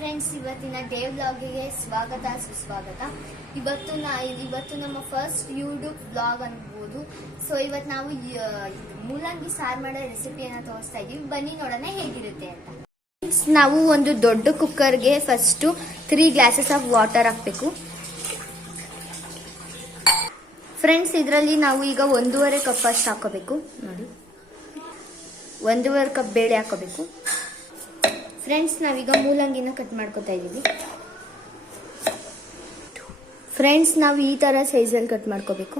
Friends, ಇವತ್ತಿನ day ವ್ಲಾಗಿಗೆ ಸ್ವಾಗತ ಸುಸ್ವಾಗತ. ಇವತ್ತು ನಮ್ಮ ಫಸ್ಟ್ ಯೂಟ್ಯೂಬ್ ವ್ಲಾಗ್ ಅನ್ಬೋದು. ಸೊ ಇವತ್ತು ನಾವು ಮೂಲಂಗಿ ಸಾರು ಮಾಡೋ ರೆಸಿಪಿಯನ್ನು ತೋರಿಸ್ತಾ ಇದೀವಿ. ಬನ್ನಿ ನೋಡೋಣ ಹೇಗಿರುತ್ತೆ ಅಂತ. ನಾವು ಒಂದು ದೊಡ್ಡ ಕುಕ್ಕರ್ಗೆ ಫಸ್ಟ್ 3 ಗ್ಲಾಸಸ್ ಆಫ್ ವಾಟರ್ ಹಾಕಬೇಕು. ಫ್ರೆಂಡ್ಸ್, ಇದರಲ್ಲಿ ನಾವು ಈಗ 1.5 ಕಪ್ ಅಷ್ಟು ಹಾಕೋಬೇಕು. ನೋಡಿ, 1.5 ಕಪ್ ಬೇಳೆ ಹಾಕೋಬೇಕು. ಫ್ರೆಂಡ್ಸ್, ನಾವೀಗ ಮೂಲಂಗಿನ ಕಟ್ ಮಾಡ್ಕೊತಾ ಇದೀವಿ. ಫ್ರೆಂಡ್ಸ್, ನಾವು ಈ ತರ ಸೈಜಲ್ಲಿ ಕಟ್ ಮಾಡ್ಕೋಬೇಕು.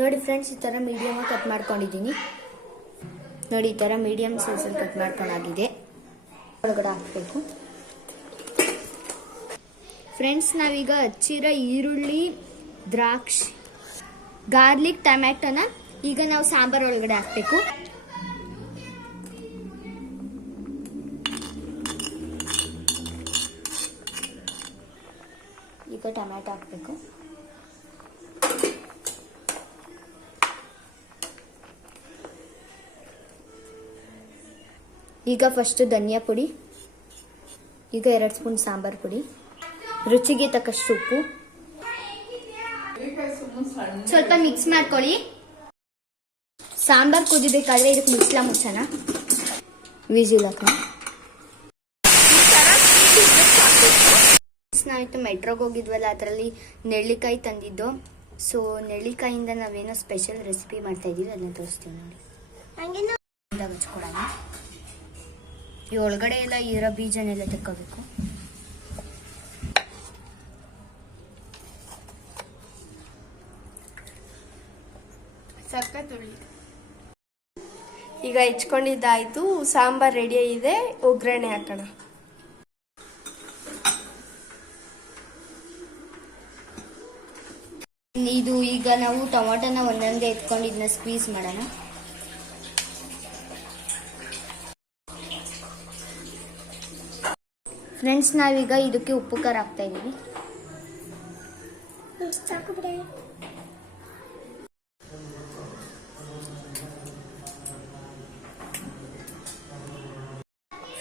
ನೋಡಿ ಫ್ರೆಂಡ್ಸ್, ಈ ತರ ಮೀಡಿಯಮ್ ಕಟ್ ಮಾಡ್ಕೊಂಡಿದ್ದೀನಿ. ನೋಡಿ, ಈ ತರ ಮೀಡಿಯಂ ಸೈಜಲ್ಲಿ ಕಟ್ ಮಾಡ್ಕೊಂಡಾಗಿದೆ. ಒಳಗಡೆ ಹಾಕಬೇಕು. ಫ್ರೆಂಡ್ಸ್, ನಾವೀಗ ಹಚ್ಚಿರೋ ಈರುಳ್ಳಿ, ದ್ರಾಕ್ಷಿ, ಗಾರ್ಲಿಕ್, ಟೊಮ್ಯಾಟೋನ ಈಗ ನಾವು ಸಾಂಬಾರ್ ಒಳಗಡೆ ಹಾಕಬೇಕು. ಈಗ ಟೊಮ್ಯಾಟೊ ಹಾಕಬೇಕು. ಈಗ ಫಸ್ಟ್ ಧನಿಯಾ ಪುಡಿ, ಈಗ 2 ಸ್ಪೂನ್ ಸಾಂಬಾರ್ ಪುಡಿ, ರುಚಿಗೆ ತಕ್ಕಷ್ಟು ಉಪ್ಪು, ಸ್ವಲ್ಪ ಮಿಕ್ಸ್ ಮಾಡ್ಕೊಳ್ಳಿ. ಸಾಂಬಾರ್ ಕುದಿಬೇಕಾದ್ರೆ ಇದಕ್ಕೆ ಮುಚ್ಚೋಣ. ವಿಜಿಲ್ ಹಾಕೋಣ. ನಾವಿತ್ತು ಮೆಟ್ರೋಗೆ ಹೋಗಿದ್ವಲ್ಲ, ಅದರಲ್ಲಿ ನೆಲ್ಲಿಕಾಯಿ ತಂದಿದ್ದು. ಸೊ ನೆಲ್ಲಿಕಾಯಿಂದ ನಾವೇನೋ ಸ್ಪೆಷಲ್ ರೆಸಿಪಿ ಮಾಡ್ತಾ ಇದೀವಿ, ಅದನ್ನ ತೋರಿಸ್ತೀವಿ. ನೋಡಿ, ಹಚ್ಕೊಳ್ಳೋಣ. ಈ ಒಳಗಡೆ ಎಲ್ಲ ಇರೋ ಬೀಜನೆಲ್ಲ ತೆಕ್ಕೋಬೇಕು. ಈಗ ಹೆಚ್ಕೊಂಡಿದ್ದಾಯ್ತು. ಸಾಂಬಾರ್ ರೆಡಿ ಇದೆ. ಒಗ್ಗರಣೆ ಹಾಕೋಣ. ಇದು ಈಗ ನಾವು ಟೊಮಾಟೋನ ಒಂದೊಂದೇ ಎತ್ಕೊಂಡು ಇದನ್ನ ಸ್ಕ್ವೀಸ್ ಮಾಡೋಣ. ಫ್ರೆಂಡ್ಸ್, ನಾವೀಗ ಇದಕ್ಕೆ ಉಪ್ಪು ಖಾರ ಹಾಕ್ತಾ ಇದೀವಿ.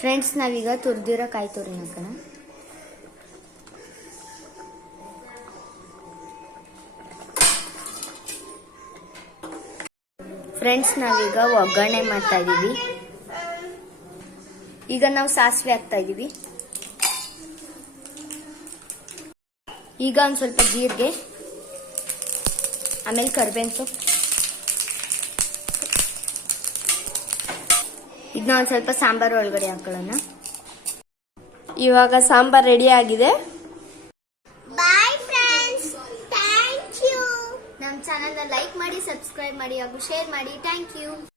ಫ್ರೆಂಡ್ಸ್, ನಾವೀಗ ತುರಿದಿರೋ ಕಾಯಿ ತುರಿ ಹಾಕೋಣ. ಫ್ರೆಂಡ್ಸ್, ನಾವೀಗ ಒಗ್ಗರಣೆ ಮಾಡ್ತಾ ಇದೀವಿ. ಈಗ ನಾವು ಸಾಸಿವೆ ಹಾಕ್ತಾ ಇದೀವಿ. ಈಗ ಒಂದು ಸ್ವಲ್ಪ ಜೀರಿಗೆ, ಆಮೇಲೆ ಕರಿಬೇವಿನ ಸೊಪ್ಪು. ಇದನ್ನ ಒಂದು ಸ್ವಲ್ಪ ಸಾಂಬಾರ್ ಒಳಗಡೆ ಹಾಕೊಳ್ಳೋಣ. ಇವಾಗ ಸಾಂಬಾರ್ ರೆಡಿ ಆಗಿದೆ. Bye friends, thank you. ನಮ್ಮ ಚಾನೆಲ್ನ ಲೈಕ್ ಮಾಡಿ, ಸಬ್ಸ್ಕ್ರೈಬ್ ಮಾಡಿ ಹಾಗೂ ಶೇರ್ ಮಾಡಿ. Thank you.